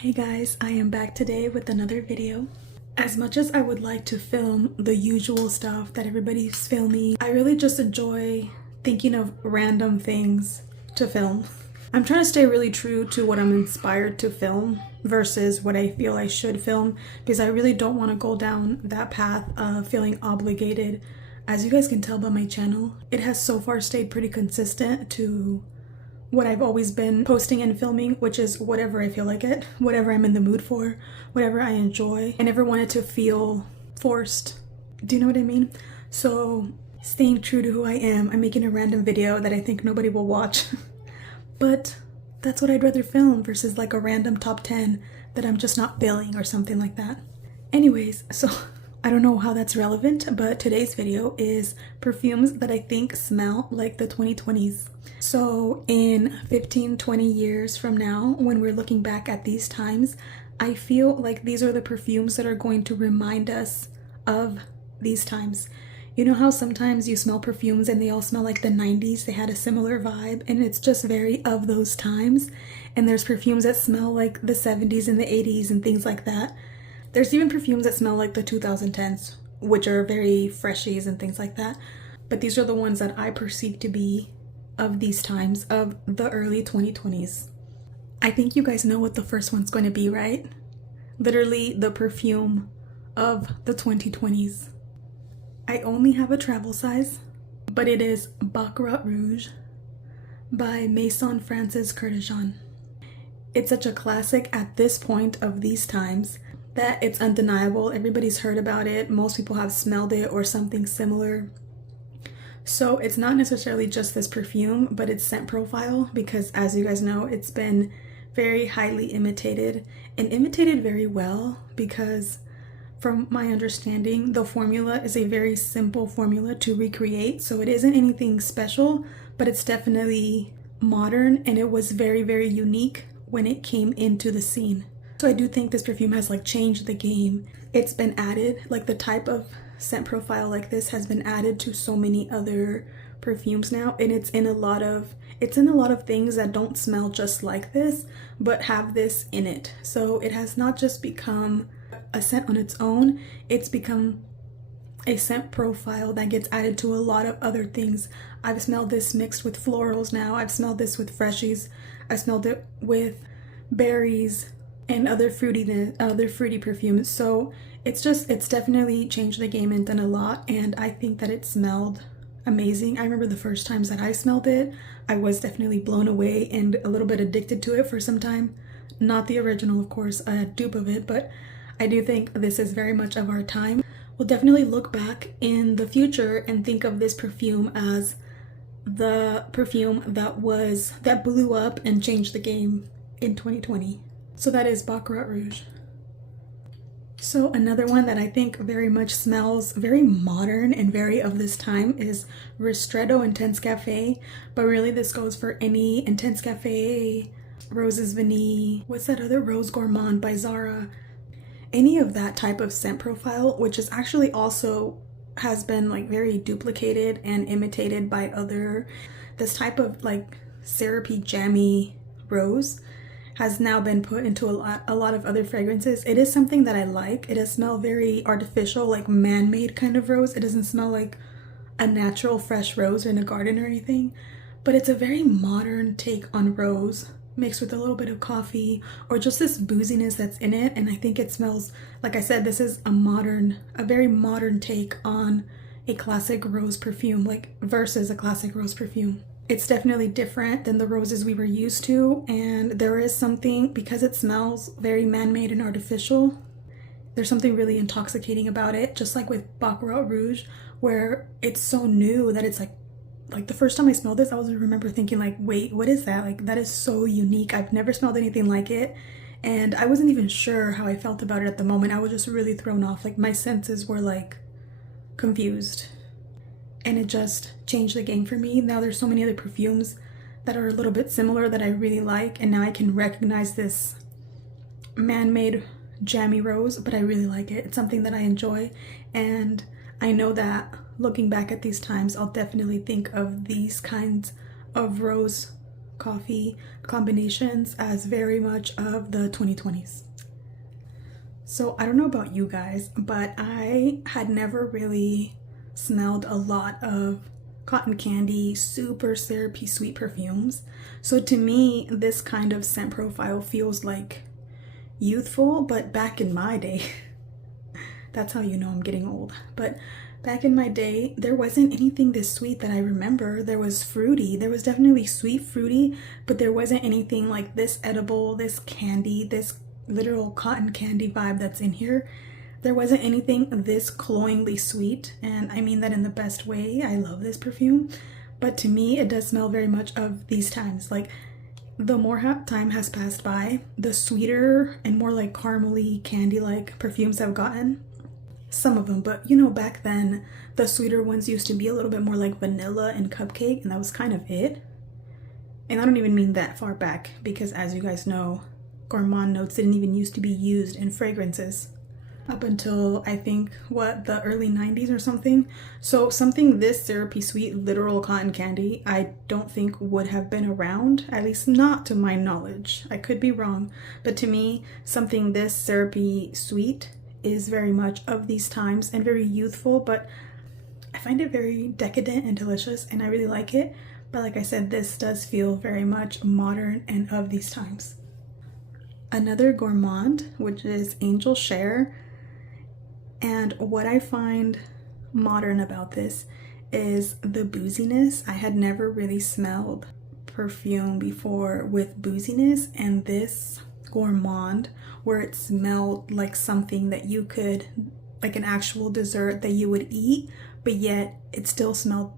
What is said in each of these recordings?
Hey guys, I am back today with another video. As much as I would like to film the usual stuff that everybody's filming, I really just enjoy thinking of random things to film. I'm trying to stay really true to what I'm inspired to film versus what I feel I should film, because I really don't want to go down that path of feeling obligated. As you guys can tell by my channel, it has so far stayed pretty consistent to what I've always been posting and filming, which is whatever I feel like it, whatever I'm in the mood for, whatever I enjoy. I never wanted to feel forced. Do you know what I mean? So staying true to who I am, I'm making a random video that I think nobody will watch. But that's what I'd rather film versus like a random top 10 that I'm just not feeling or something like that. Anyways, so I don't know how that's relevant, but today's video is perfumes that I think smell like the 2020s. So in 15-20 years from now, when we're looking back at these times, I feel like these are the perfumes that are going to remind us of these times. You know how sometimes you smell perfumes and they all smell like the 90s? They had a similar vibe and it's just very of those times. And there's perfumes that smell like the 70s and the 80s and things like that. There's even perfumes that smell like the 2010s, which are very freshies and things like that. But these are the ones that I perceive to be of these times, of the early 2020s. I think you guys know what the first one's going to be, right? Literally the perfume of the 2020s. I only have a travel size, but it is Baccarat Rouge by Maison Francis Kurkdjian. It's such a classic at this point of these times that it's undeniable. Everybody's heard about it. Most people have smelled it or something similar. So it's not necessarily just this perfume, but its scent profile, because as you guys know, it's been very highly imitated and imitated very well, because from my understanding, the formula is a very simple formula to recreate. So it isn't anything special, but it's definitely modern, and it was very, very unique when it came into the scene. So I do think this perfume has like changed the game. It's been added, like the type of scent profile like this has been added to so many other perfumes now, and it's in a lot of things that don't smell just like this, but have this in it. So it has not just become a scent on its own, it's become a scent profile that gets added to a lot of other things. I've smelled this mixed with florals now. I've smelled this with freshies. I smelled it with berries and other fruity perfumes. So it's definitely changed the game and done a lot, and I think that it smelled amazing. I remember the first times that I smelled it, I was definitely blown away and a little bit addicted to it for some time. Not the original, of course, a dupe of it, but I do think this is very much of our time. We'll definitely look back in the future and think of this perfume as the perfume that blew up and changed the game in 2020. So that is Baccarat Rouge. So another one that I think very much smells very modern and very of this time is Ristretto Intense Cafe. But really this goes for any Intense Cafe, Roses Vanille, what's that other, Rose Gourmand by Zara. Any of that type of scent profile, which is actually also has been like very duplicated and imitated by this type of like syrupy, jammy rose has now been put into a lot of other fragrances. It is something that I like. It does smell very artificial, like man-made kind of rose. It doesn't smell like a natural fresh rose in a garden or anything, but it's a very modern take on rose mixed with a little bit of coffee or just this booziness that's in it. And I think it smells, like I said, this is a very modern take on a classic rose perfume, like versus a classic rose perfume. It's definitely different than the roses we were used to, and there is something, because it smells very man-made and artificial, there's something really intoxicating about it, just like with Baccarat Rouge, where it's so new that it's like the first time I smelled this, I was remember thinking like, wait, what is that? Like, that is so unique. I've never smelled anything like it, and I wasn't even sure how I felt about it at the moment. I was just really thrown off. Like, my senses were like confused. And it just changed the game for me. Now there's so many other perfumes that are a little bit similar that I really like, and now I can recognize this man-made jammy rose, but I really like it. It's something that I enjoy, and I know that looking back at these times, I'll definitely think of these kinds of rose coffee combinations as very much of the 2020s. So I don't know about you guys, but I had never really smelled a lot of cotton candy, super syrupy sweet perfumes. So to me, this kind of scent profile feels like youthful, but back in my day, that's how you know I'm getting old. But back in my day, there wasn't anything this sweet that I remember. There was fruity. There was definitely sweet fruity, but there wasn't anything like this edible, this candy, this literal cotton candy vibe that's in here. There wasn't anything this cloyingly sweet, and I mean that in the best way. I love this perfume, but to me it does smell very much of these times. Like, the more time has passed by, the sweeter and more like caramely candy-like perfumes have gotten. Some of them, but you know, back then the sweeter ones used to be a little bit more like vanilla and cupcake, and that was kind of it. And I don't even mean that far back, because as you guys know, gourmand notes didn't even used to be used in fragrances up until I think the early 90s or something. So something this syrupy sweet, literal cotton candy, I don't think would have been around, at least not to my knowledge. I could be wrong, but to me, something this syrupy sweet is very much of these times and very youthful, but I find it very decadent and delicious, and I really like it. But like I said, this does feel very much modern and of these times. Another gourmand, which is Angel Share, and what I find modern about this is the booziness. I had never really smelled perfume before with booziness, and this gourmand, where it smelled like something that you could, like an actual dessert that you would eat, but yet it still smelled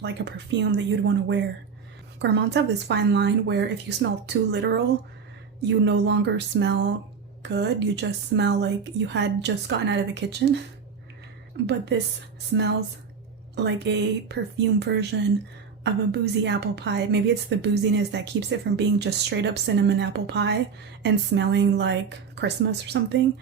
like a perfume that you'd want to wear. Gourmands have this fine line where if you smell too literal, you no longer smell good, you just smell like you had just gotten out of the kitchen. But this smells like a perfume version of a boozy apple pie. Maybe it's the booziness that keeps it from being just straight up cinnamon apple pie and smelling like Christmas or something.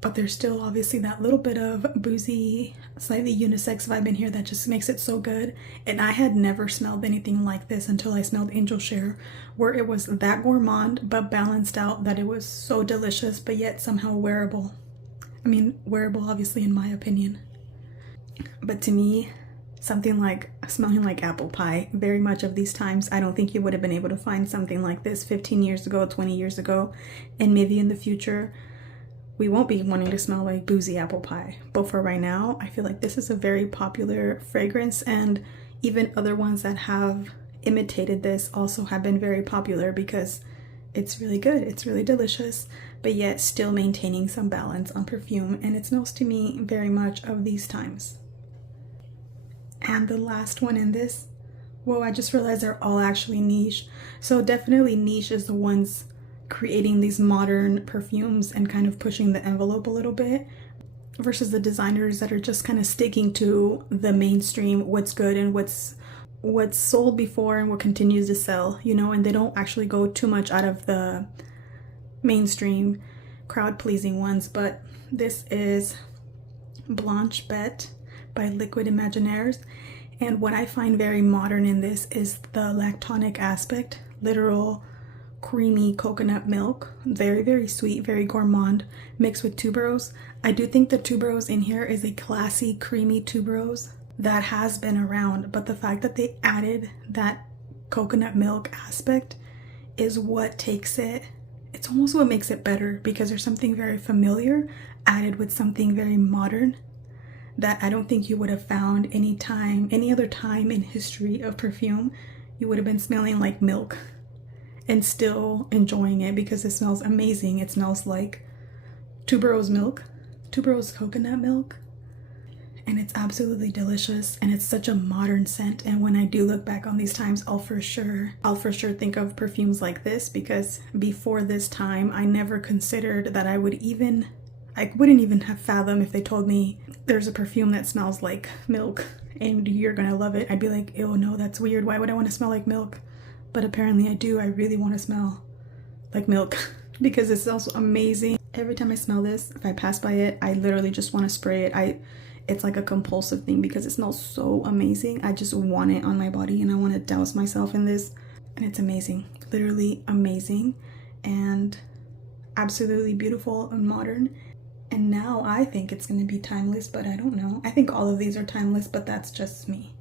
But there's still obviously that little bit of boozy, slightly unisex vibe in here that just makes it so good. And I had never smelled anything like this until I smelled Angel Share, where it was that gourmand but balanced out, that it was so delicious but yet somehow wearable. I mean, wearable obviously in my opinion. But to me, something like smelling like apple pie, very much of these times. I don't think you would have been able to find something like this 15 years ago, 20 years ago, and maybe in the future we won't be wanting to smell like boozy apple pie. But for right now, I feel like this is a very popular fragrance, and even other ones that have imitated this also have been very popular because it's really good, it's really delicious, but yet still maintaining some balance on perfume, and it smells to me very much of these times. And the last one in this, whoa, I just realized they're all actually niche. So definitely niche is the ones creating these modern perfumes and kind of pushing the envelope a little bit, versus the designers that are just kind of sticking to the mainstream, what's good and what's sold before and what continues to sell, you know, and they don't actually go too much out of the mainstream crowd-pleasing ones. But this is Blanchebet by Liquid Imaginaires, and what I find very modern in this is the lactonic aspect, literal creamy coconut milk, very, very sweet, very gourmand, mixed with tuberose. I do think the tuberose in here is a classy, creamy tuberose that has been around, but the fact that they added that coconut milk aspect is what takes it, it's almost what makes it better, because there's something very familiar added with something very modern that I don't think you would have found any other time in history of perfume. You would have been smelling like milk and still enjoying it because it smells amazing. It smells like tuberose milk, tuberose coconut milk, and it's absolutely delicious, and it's such a modern scent. And when I do look back on these times, I'll for sure think of perfumes like this, because before this time I never considered that I wouldn't even have fathomed if they told me there's a perfume that smells like milk and you're gonna love it. I'd be like, ew, no, that's weird. Why would I want to smell like milk? But apparently I do. I really want to smell like milk because it smells amazing. Every time I smell this, if I pass by it, I literally just want to spray it. it's like a compulsive thing because it smells so amazing. I just want it on my body and I want to douse myself in this, and it's amazing, literally amazing and absolutely beautiful and modern. And now I think it's going to be timeless, but I don't know. I think all of these are timeless, but that's just me.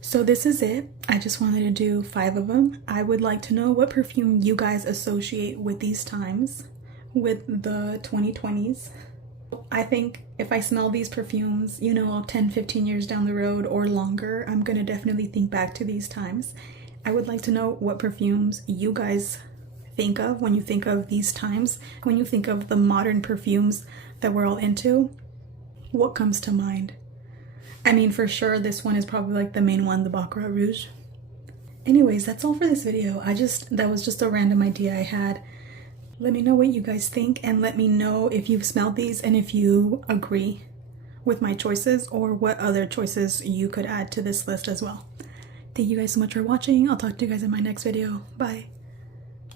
So this is it. I just wanted to do 5 of them. I would like to know what perfume you guys associate with these times, with the 2020s. I think if I smell these perfumes, you know, 10-15 years down the road or longer, I'm gonna definitely think back to these times. I would like to know what perfumes you guys think of when you think of these times, when you think of the modern perfumes that we're all into. What comes to mind? I mean, for sure this one is probably like the main one, the Baccarat Rouge. Anyways, that's all for this video. That was just a random idea I had. Let me know what you guys think, and let me know if you've smelled these and if you agree with my choices or what other choices you could add to this list as well. Thank you guys so much for watching. I'll talk to you guys in my next video. Bye.